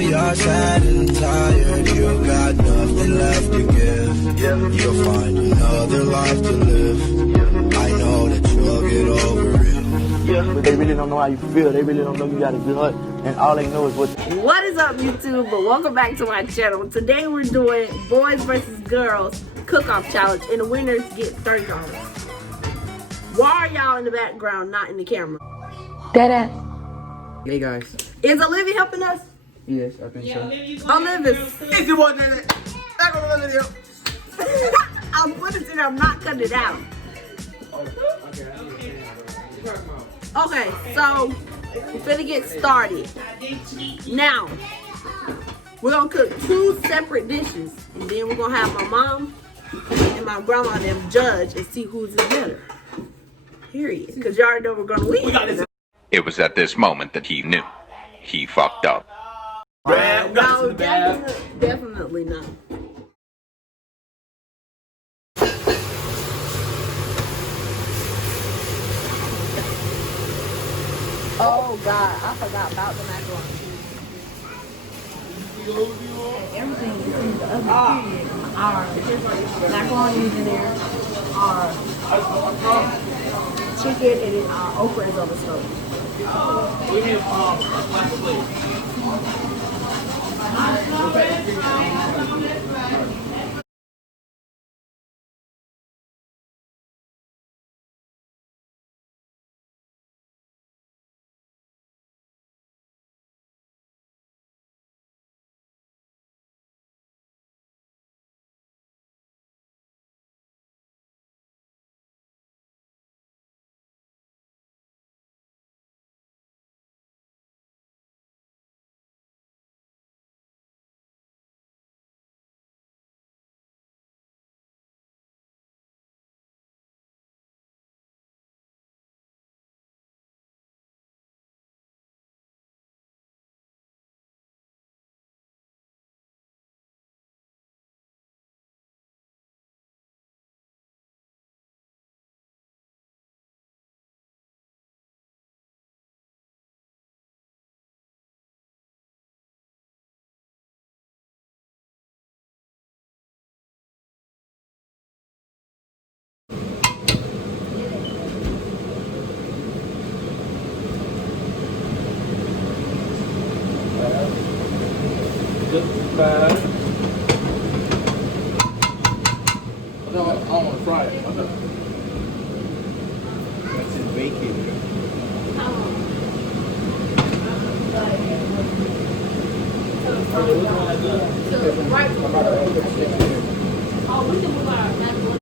you're sad and tired, you got nothing left to give. You'll find another life to live. I know that you'll get over it. But they really don't know how you feel. They really don't know you got a good heart. And all they know is what. What is up, YouTube? But welcome back to my channel. Today we're doing boys versus girls cook-off challenge, and the winners get $30. Why are y'all in the background, not in the camera? Dada. Hey guys. Is Olivia helping us? Yes, I think so. Olivia. It's the one that. Back on the video. I'm putting it there. I'm not cutting it out. Okay, so we're finna get started. Now, we're gonna cook 2 separate dishes, and then we're gonna have my mom and my grandma and them judge and see who's better. Period. Because you already know we're gonna win. It was at this moment that he knew. He fucked up. No, definitely not. Oh God, I forgot about the macaroni. Everything is in the other pig. Our macaroni is in there. Our chicken and then our okra is on the stove. We have Bad. I don't want to fry it. That's his bacon. Oh, we can move our macaroni.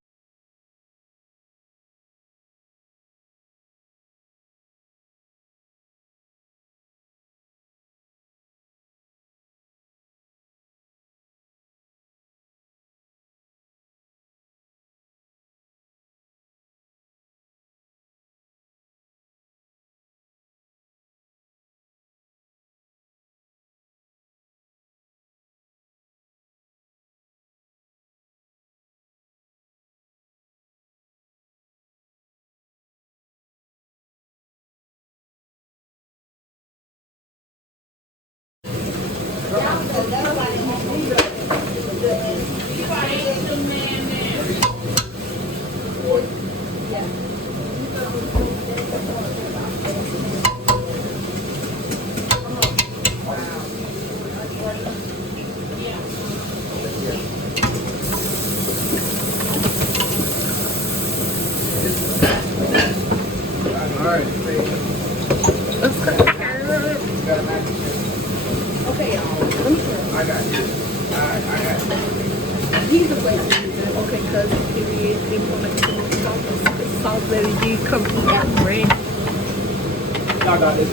Okay, y'all. I got you. I got you. These are places. Okay, because it is implemented salt that it did come from that bread. Y'all got this.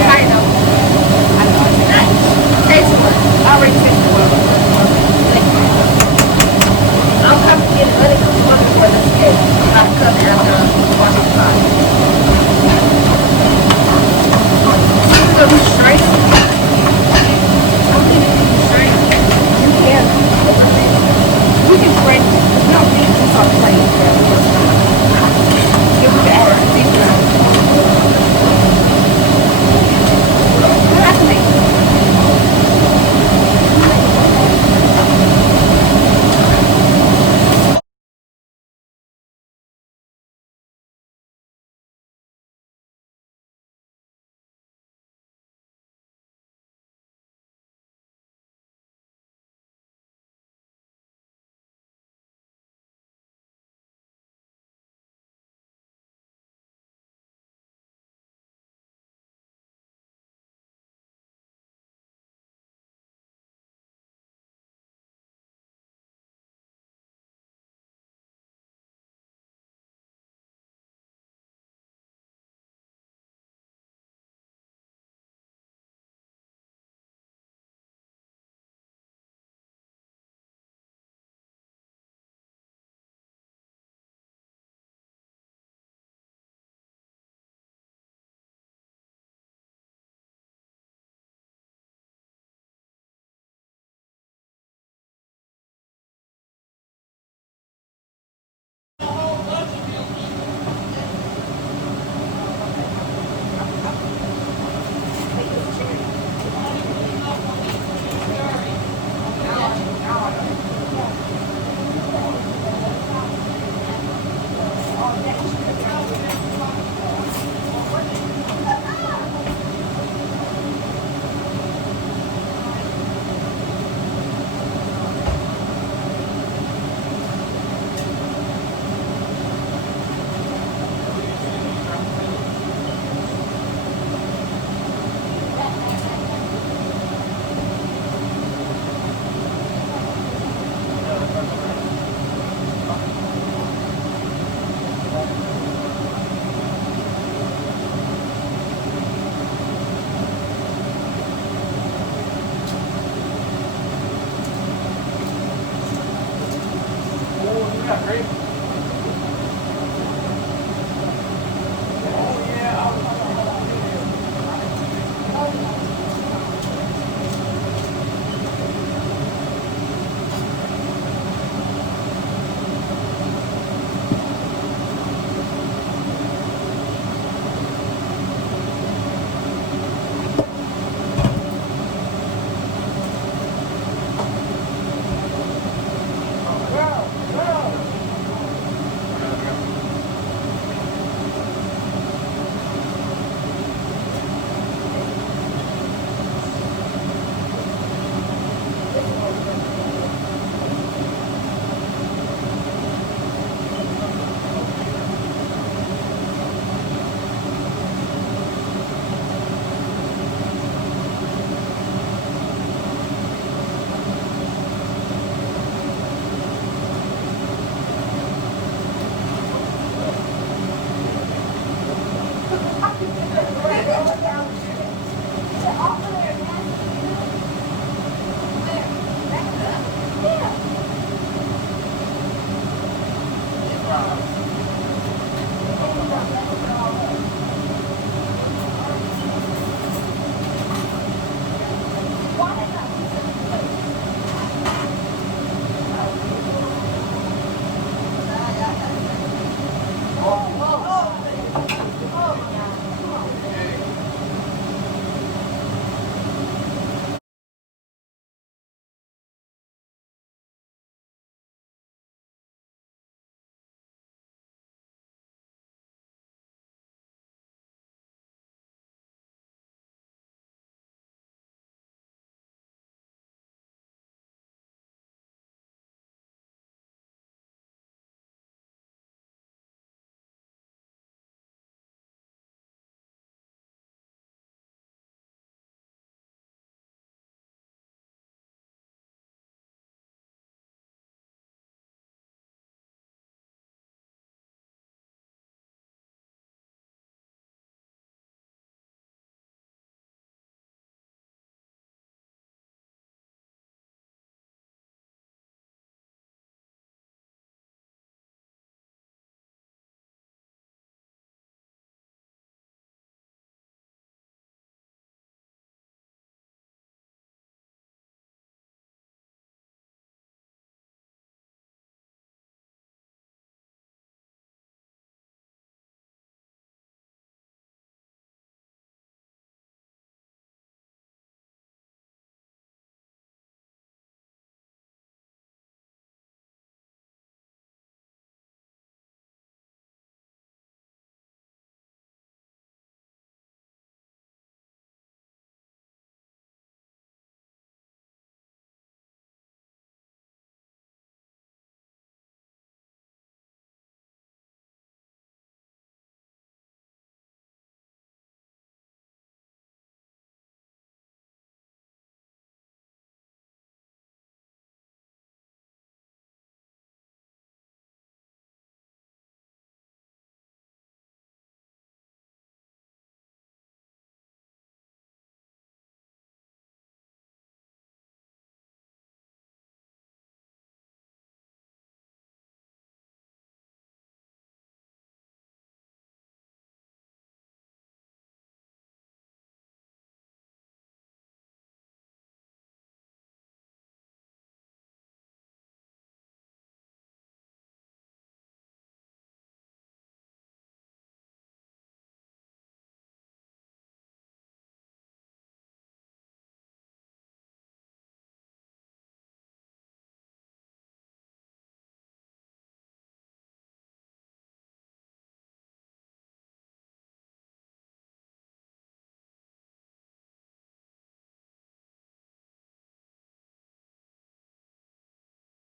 Kind of. Taste one. I already tasted one. I'll come get another one for the steak. I'll come after washing the pot. This is gonna be straight. I don't think it's straight. You can. We can strain it. We don't need to start playing. Yeah, we can add seasoning.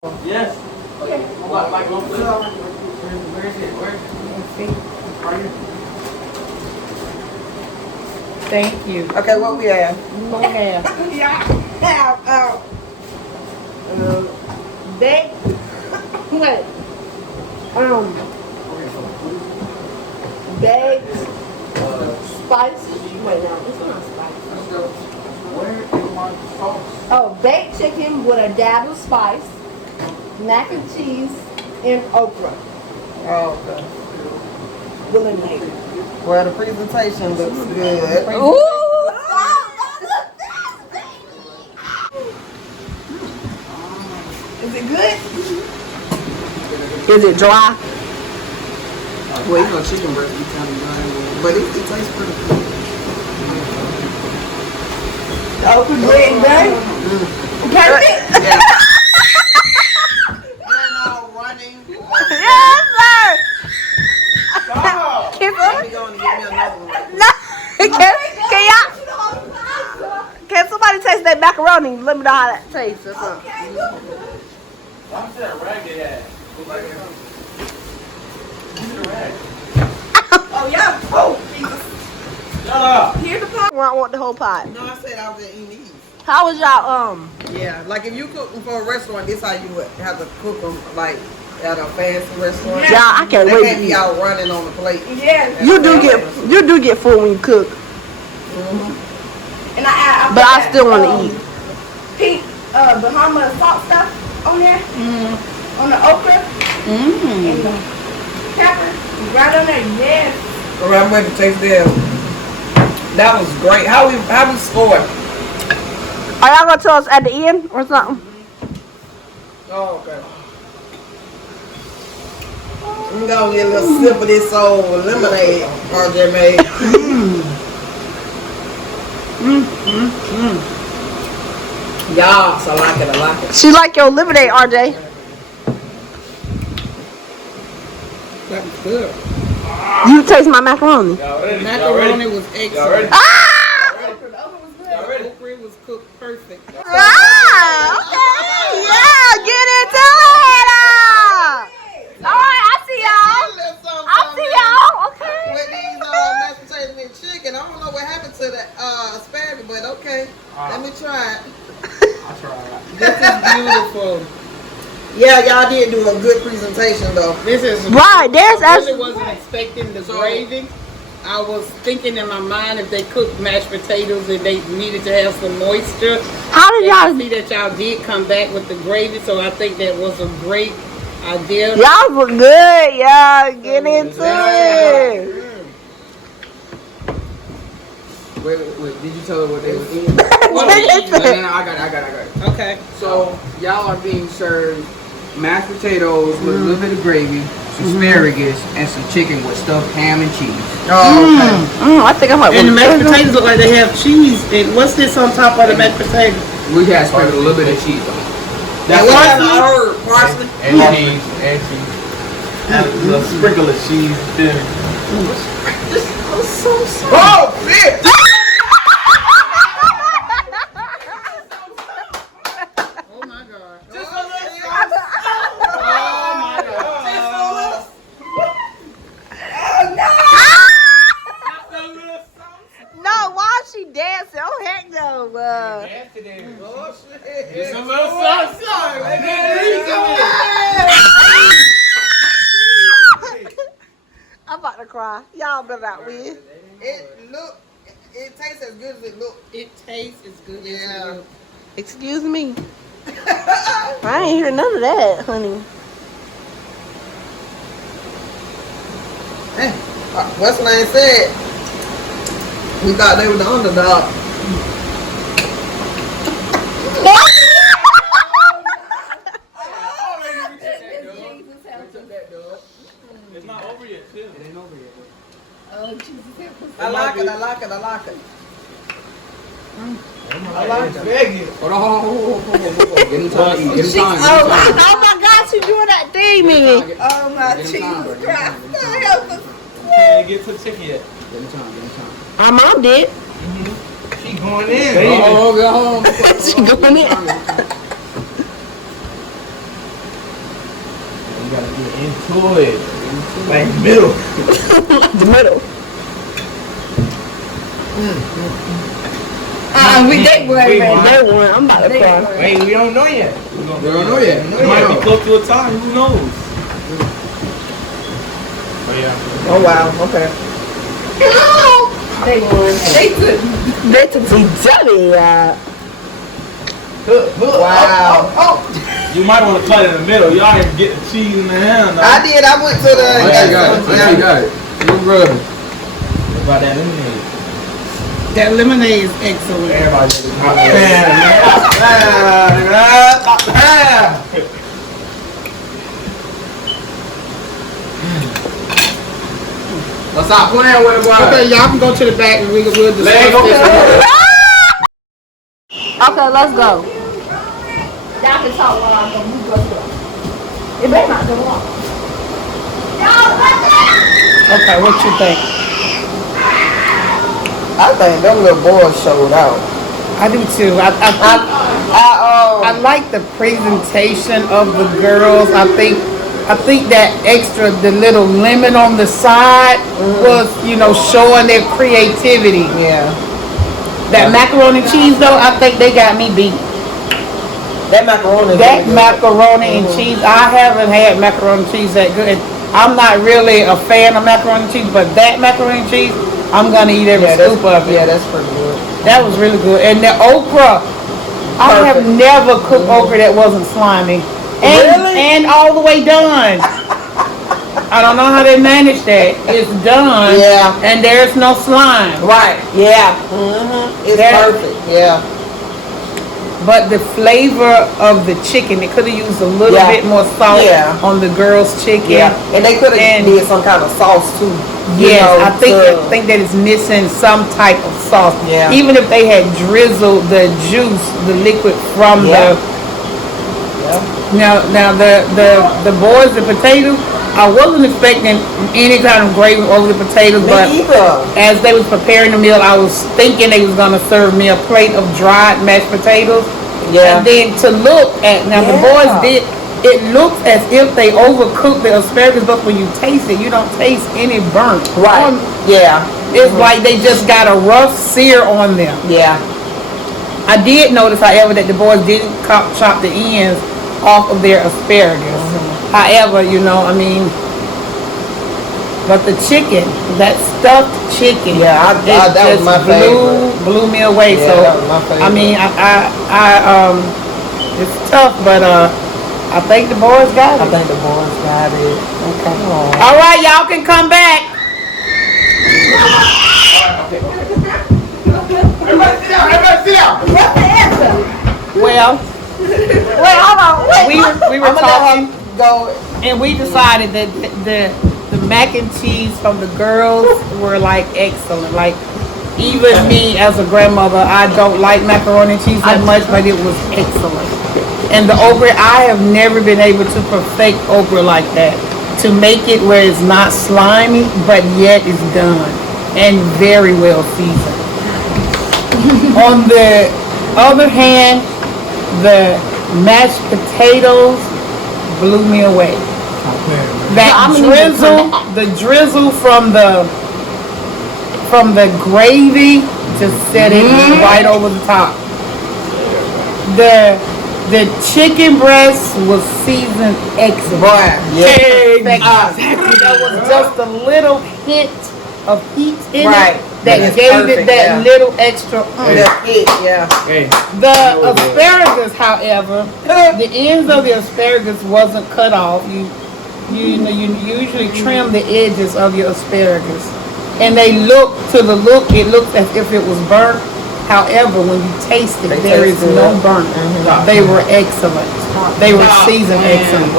Yes. Okay. Where is it? Where? Thank you. Okay, what we have? Yeah, have baked. Wait. Baked spicy. Wait, no, it's not spicy. Where is my sauce? Oh, baked chicken with a dab of spice, mac and cheese, and okra. Oh, okay. Eliminated. Well, the presentation looks good. Ooh! Is it good? Is it dry? Well, you know, chicken breast be kind of dry, but it tastes pretty good. The okra good and done? Perfect. Yeah. They're all running. Yes, sir. Can Let me go and get me another one. can y'all? Can somebody taste that macaroni? Let me know how that tastes. Or something. I'm saying ragged ass. Oh, yeah. Oh, Jesus. Shut up. Here's the pot. I want the whole pot. No, I said I was eating these. How was y'all Yeah, like if you cook them for a restaurant, this how you would have to cook them, like at a fancy restaurant. Yeah, I can't They wait can't to be eat. out running on the plate. Yeah, you do get full when you cook, Mm-hmm. and but I still want to eat. Pink Bahama salt stuff on there, on the okra, and the pepper right on there. Yes. All right, I'm ready to taste that. That was great. How we scored? Are y'all gonna tell us at the end or something? Oh, okay. I'm gonna get a little sip of this old lemonade RJ made. Yes, I like it. She like your lemonade, RJ. That was good. You taste my macaroni. Macaroni was excellent. Ah! Okra was cooked perfect. Ah! Okay. Yeah, get into it. All right, I see y'all. I see y'all. Okay. With these mashed potatoes and chicken, I don't know what happened to the asparagus, but okay. Let me try it. I tried. This is beautiful. Yeah, y'all did do a good presentation though. This is Right, there's I really actually. wasn't expecting the gravy. I was thinking in my mind if they cooked mashed potatoes and they needed to have some moisture. How did And I y'all? see that y'all did come back with the gravy, so I think that was a great idea. Y'all look good. Y'all get into it. Wait, did you tell her what they were eating? Get into it. No, I got it. Okay. So, y'all are being served mashed potatoes with a little bit of gravy, some asparagus, and some chicken with stuffed ham and cheese. Oh, I think I might. And the mashed potatoes look like they have cheese. And what's this on top of the mashed potato? We had sprinkled a little bit of cheese on it. okay. What have I heard? Parsley? And cheese. And cheese. And a little sprinkle of cheese there. Oh, shit! Oh my God. Just a little. Oh my God. No, why is she dancing? Oh heck no! Oh, shit. It's a little sauce. I'm about to cry. Y'all better not win. It tastes as good as it looks. It tastes as good as it Yeah. looks. Excuse me. I ain't hear none of that, honey. Hey, Westland said we thought they were the underdog. It's not over yet, too. It ain't over yet. I like it. I like it. I like it. I like it. Hold on. Get in time. Get in time. Oh my God, she doing that thing, Mimi. Oh my Get in Jesus time, bro. Christ. Can't get to the chicken yet. Get in time. My mom did. She going in. Oh, go home. She going in. You gotta get into it. Like middle. The middle. Wait, That one, I'm about to cry. wait, we don't know yet. We don't know yet. It might be close to a tie. Who knows? Oh yeah. Oh wow. Okay. They took some jelly. Wow. You might want to cut it in the middle. Y'all ain't get the cheese in the hand. I did. I went to the. I got it. You brother. What about that lemonade? That lemonade is excellent. Everybody just Let's stop playing with it, boy. Okay, y'all can go to the back and we'll discuss Leg, okay. this. Okay, let's go. Y'all can talk while I'm going to go. It better not go off. Okay, what you think? I think them little boys showed out. I do too. I like the presentation of the girls. I think that extra, the little lemon on the side was, showing their creativity. Yeah. That macaroni and cheese though, I think they got me beat. That macaroni. That macaroni and cheese, I haven't had macaroni and cheese that good. I'm not really a fan of macaroni and cheese, but that macaroni and cheese, I'm gonna eat every scoop of it. Yeah, that's pretty good. That was really good. And the okra, I have never cooked okra that wasn't slimy. And all the way done. I don't know how they managed that. It's done. Yeah. And there's no slime. Right. Yeah. It's perfect. Yeah. But the flavor of the chicken, they could have used a little bit more salt on the girls' chicken. Yeah. And they could have did some kind of sauce too. Yes, I think that it's missing some type of sauce. Yeah. Even if they had drizzled the juice, the liquid from the. Now the boys, the potatoes, I wasn't expecting any kind of gravy over the potatoes, but as they was preparing the meal, I was thinking they was gonna serve me a plate of dried mashed potatoes. Yeah. And then to look at the boys did. It looks as if they overcooked the asparagus, but when you taste it, you don't taste any burnt. Right. It's like they just got a rough sear on them. Yeah. I did notice, however, that the boys didn't chop the ends off of their asparagus. However, but the chicken, that stuffed chicken, that was my favorite. Blew me away. Yeah, so that was my favorite. I mean, it's tough, but I think the boys got it. I think the boys got it. Okay. All right, y'all can come back. Everybody sit down. What's the answer? Well, Wait, hold on. we were talking, Go. and we decided that the mac and cheese from the girls were like excellent. Like even me as a grandmother, I don't like macaroni and cheese that much, but it was excellent. And the okra, I have never been able to perfect okra like that. To make it where it's not slimy, but yet it's done. And very well seasoned. On the other hand, the mashed potatoes blew me away. That the drizzle from the gravy just set it right over the top. The chicken breast was seasoned excellent. There was just a little hint of heat in it that gave it that little extra. The asparagus, however, the ends of the asparagus wasn't cut off. You usually trim the edges of your asparagus, and it looks as if it was burnt. However, when you taste it, there is no burnt. They were excellent. They were seasoned excellent.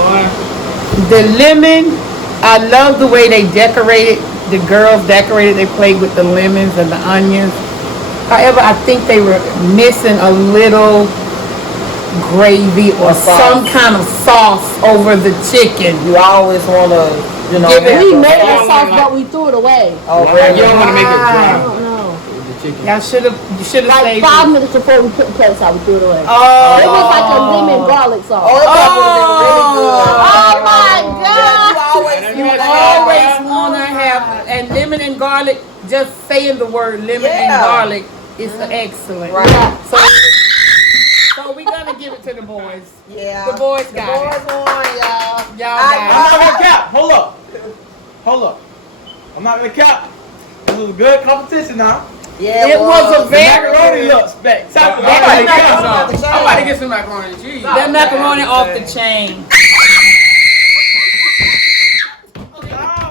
The lemon, I love the way they decorated. The girls decorated. They played with the lemons and the onions. However, I think they were missing a little gravy or some kind of sauce over the chicken. You always want to, we made the sauce, but we threw it away. Oh, you don't want to make it I dry. don't know. Y'all should have Like saved 5 minutes before we put the plates out, we threw it away. Oh, It was like a lemon garlic sauce. Oh, that would have been really good. Oh my and garlic, just saying the word lemon and Yeah. garlic is excellent. Right. So we're gonna give it to the boys. Yeah. The boys The got it. boys won, y'all. Y'all I- got I'm not gonna cap. Hold up. Hold up. I'm not gonna cap. This was a good competition now. Yeah, It was a The very macaroni looks spectacular. I'm about to macaroni off the get some macaroni and cheese. that macaroni off the chain.